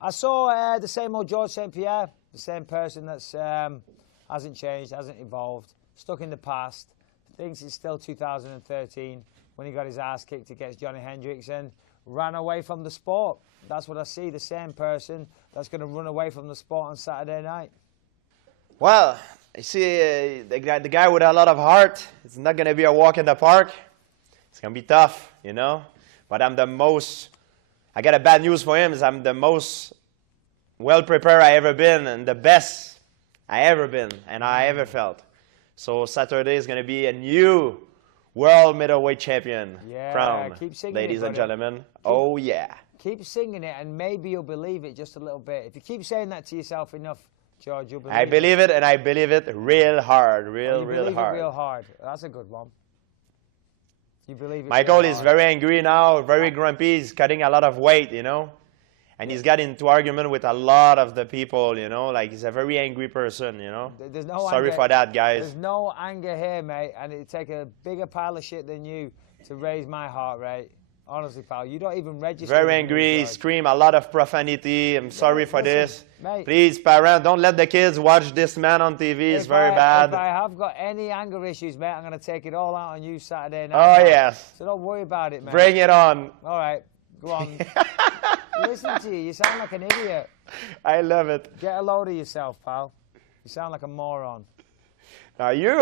I saw the same old Georges St-Pierre, the same person that's hasn't changed, hasn't evolved, stuck in the past, thinks it's still 2013 when he got his ass kicked against Johnny Hendricks and ran away from the sport. That's what I see, the same person that's going to run away from the sport on Saturday night. Well, you see, the guy with a lot of heart, it's not going to be a walk in the park. It's going to be tough, you know. But I got a bad news for him, is I'm the most well-prepared I ever been and the best I ever been and I ever felt. So Saturday is going to be a new world middleweight champion crown, ladies and gentlemen. Oh, yeah. Keep singing it and maybe you'll believe it just a little bit. If you keep saying that to yourself enough, George, you'll believe it. I believe it, and I believe it real hard, real hard. Real hard. That's a good one. You believe it. Michael is very angry now, very grumpy. He's cutting a lot of weight, you know. And he's got into argument with a lot of the people, you know. Like, he's a very angry person, you know. There's no Sorry for that, guys. There's no anger here, mate. And it'd take a bigger pile of shit than you to raise my heart rate. Honestly, pal, you don't even register. Very angry, scream a lot of profanity. I'm sorry for this. Mate, please, parents, don't let the kids watch this man on TV. It's very bad. If I have got any anger issues, mate, I'm going to take it all out on you Saturday night. Oh, yes. So don't worry about it, mate. Bring it on. All right, go on. Listen to you. You sound like an idiot. I love it. Get a load of yourself, pal. You sound like a moron. Now you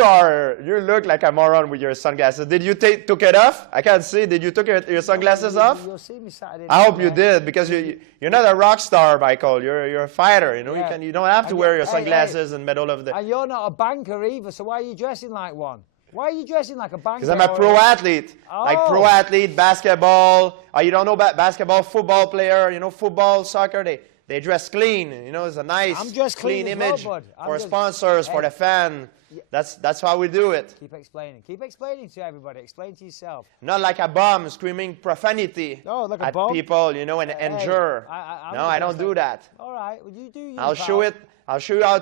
look like a moron with your sunglasses. Did you took it off? I can't see. Did you took your sunglasses off? You'll see me Saturday. I hope you did, because you're not a rock star, Michael. You're a fighter. You know, you don't have to wear your sunglasses in the middle of the. And you're not a banker either. So why are you dressing like one? Why are you dressing like a banker? Because I'm a pro athlete. Oh. Like pro athlete, basketball. You don't know about basketball, football player. You know, football, soccer. They dress clean. You know, it's a nice, clean image for sponsors, for the fan. That's how we do it. Keep explaining. Keep explaining to everybody. Explain to yourself. Not like a bum screaming profanity at people, you know, and endure. No, I don't do that. All right, well, you do you. I'll show you how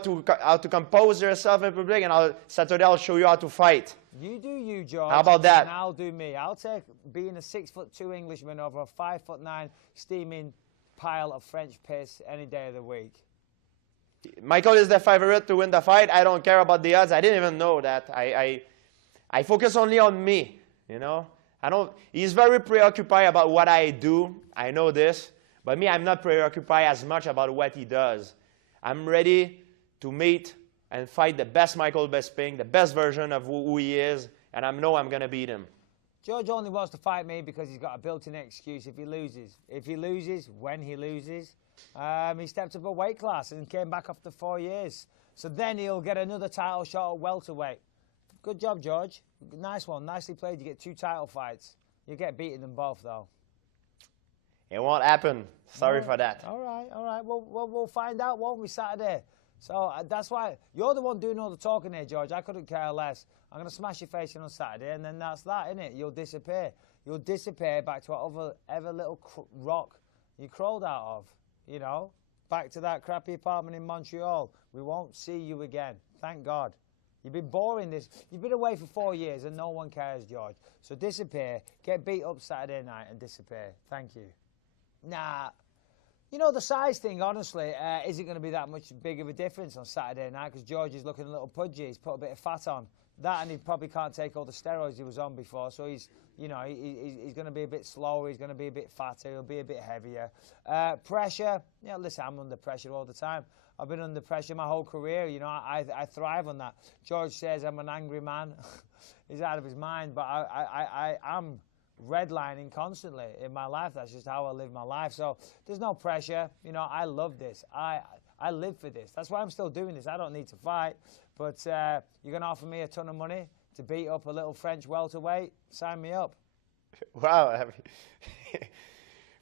to compose yourself in public, and Saturday I'll show you how to fight. You do you, George. How about that? And I'll do me. I'll take being a 6'2" Englishman over a 5'9" steaming pile of French piss any day of the week. Michael is the favorite to win the fight. I don't care about the odds. I didn't even know that. I focus only on me, you know. He's very preoccupied about what I do. I know this. But me, I'm not preoccupied as much about what he does. I'm ready to meet and fight the best Michael Bisping, the best version of who he is, and I know I'm going to beat him. George only wants to fight me because he's got a built-in excuse if he loses. If he loses, when he loses, he stepped up a weight class and came back after 4 years. So then he'll get another title shot at welterweight. Good job, George. Nice one. Nicely played. You get 2 title fights. You get beaten them both, though. It won't happen. Sorry for that. All right, all right. We'll find out, won't we, Saturday? So that's why you're the one doing all the talking here, George. I couldn't care less. I'm going to smash your face in on Saturday, and then that's that, isn't it? You'll disappear. You'll disappear back to whatever little rock you crawled out of, you know, back to that crappy apartment in Montreal. We won't see you again. Thank God. You've been boring this. You've been away for 4 years, and no one cares, George. So disappear. Get beat up Saturday night and disappear. Thank you. Nah. You know, the size thing, honestly, isn't going to be that much big of a difference on Saturday night because George is looking a little pudgy. He's put a bit of fat on. That, and he probably can't take all the steroids he was on before. So he's, you know, he's going to be a bit slower. He's going to be a bit fatter. He'll be a bit heavier. Pressure. Yeah, listen, I'm under pressure all the time. I've been under pressure my whole career. You know, I thrive on that. George says I'm an angry man. He's out of his mind. But I'm redlining constantly in my life. That's just how I live my life. So there's no pressure. You know, I love this. I live for this. That's why I'm still doing this. I don't need to fight. But you're going to offer me a ton of money to beat up a little French welterweight? Sign me up. Wow.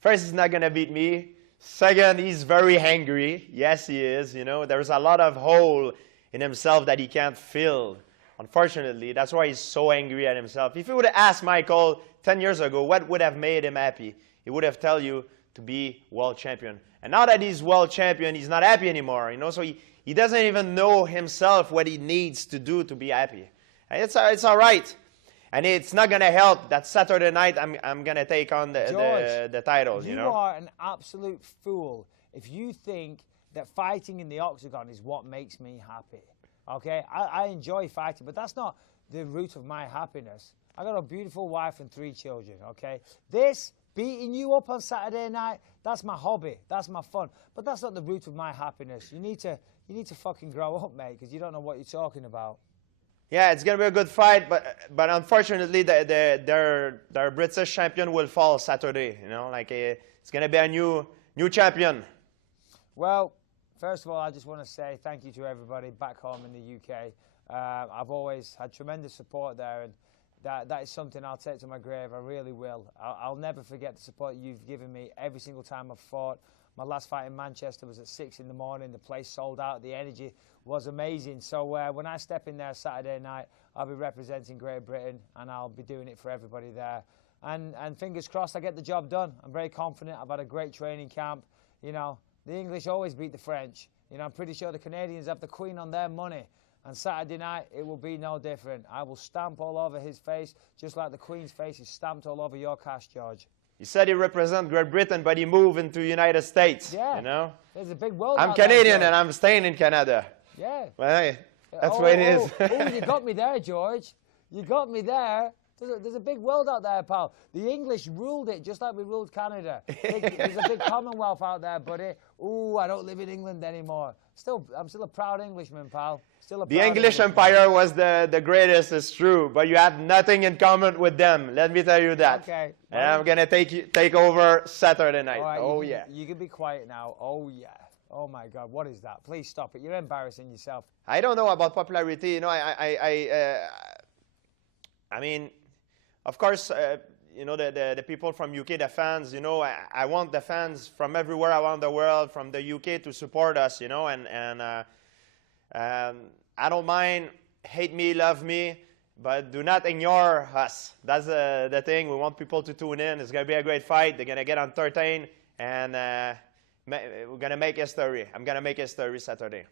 First, he's not going to beat me. Second, he's very angry. Yes, he is. You know, there's a lot of hole in himself that he can't fill. Unfortunately, that's why he's so angry at himself. If you would have asked Michael 10 years ago what would have made him happy, he would have told you to be world champion. And now that he's world champion, he's not happy anymore. You know, so he doesn't even know himself what he needs to do to be happy. And it's all right. And it's not going to help that Saturday night I'm going to take on the titles. You are an absolute fool if you think that fighting in the octagon is what makes me happy, okay? I enjoy fighting, but that's not the root of my happiness. I got a beautiful wife and 3 children, okay? This, beating you up on Saturday night, that's my hobby, that's my fun. But that's not the root of my happiness. You need to fucking grow up, mate, because you don't know what you're talking about. Yeah, it's going to be a good fight, but unfortunately, their British champion will fall Saturday. You know, like it's going to be a new champion. Well, first of all, I just want to say thank you to everybody back home in the UK. I've always had tremendous support there, and that is something I'll take to my grave. I really will. I'll never forget the support you've given me every single time I've fought. My last fight in Manchester was at 6 in the morning. The place sold out. The energy was amazing. So when I step in there Saturday night, I'll be representing Great Britain, and I'll be doing it for everybody there. And fingers crossed I get the job done. I'm very confident. I've had a great training camp. You know, the English always beat the French. You know, I'm pretty sure the Canadians have the Queen on their money. And Saturday night, it will be no different. I will stamp all over his face, just like the Queen's face is stamped all over your cast, George. You said he represents Great Britain, but he moved into the United States. Yeah. You know? There's a big world I'm out there, Canadian, George. and I'm staying in Canada. Yeah. Well, hey, that's what it is. Oh, you got me there, George. You got me there. There's a big world out there, pal. The English ruled it just like we ruled Canada. There's a big Commonwealth out there, buddy. Ooh, I don't live in England anymore. I'm still a proud Englishman, pal. The English Empire was the greatest, it's true, but you had nothing in common with them. Let me tell you that. Okay. And I'm gonna take over Saturday night. Right, yeah. You can be quiet now. Oh yeah. Oh my God, what is that? Please stop it. You're embarrassing yourself. I don't know about popularity. You know, I mean, of course, you know, the people from UK, the fans, you know, I want the fans from everywhere around the world, from the UK, to support us, you know, and I don't mind, hate me, love me, but do not ignore us. That's the thing. We want people to tune in. It's going to be a great fight. They're going to get entertained, and we're going to make history. I'm going to make history Saturday.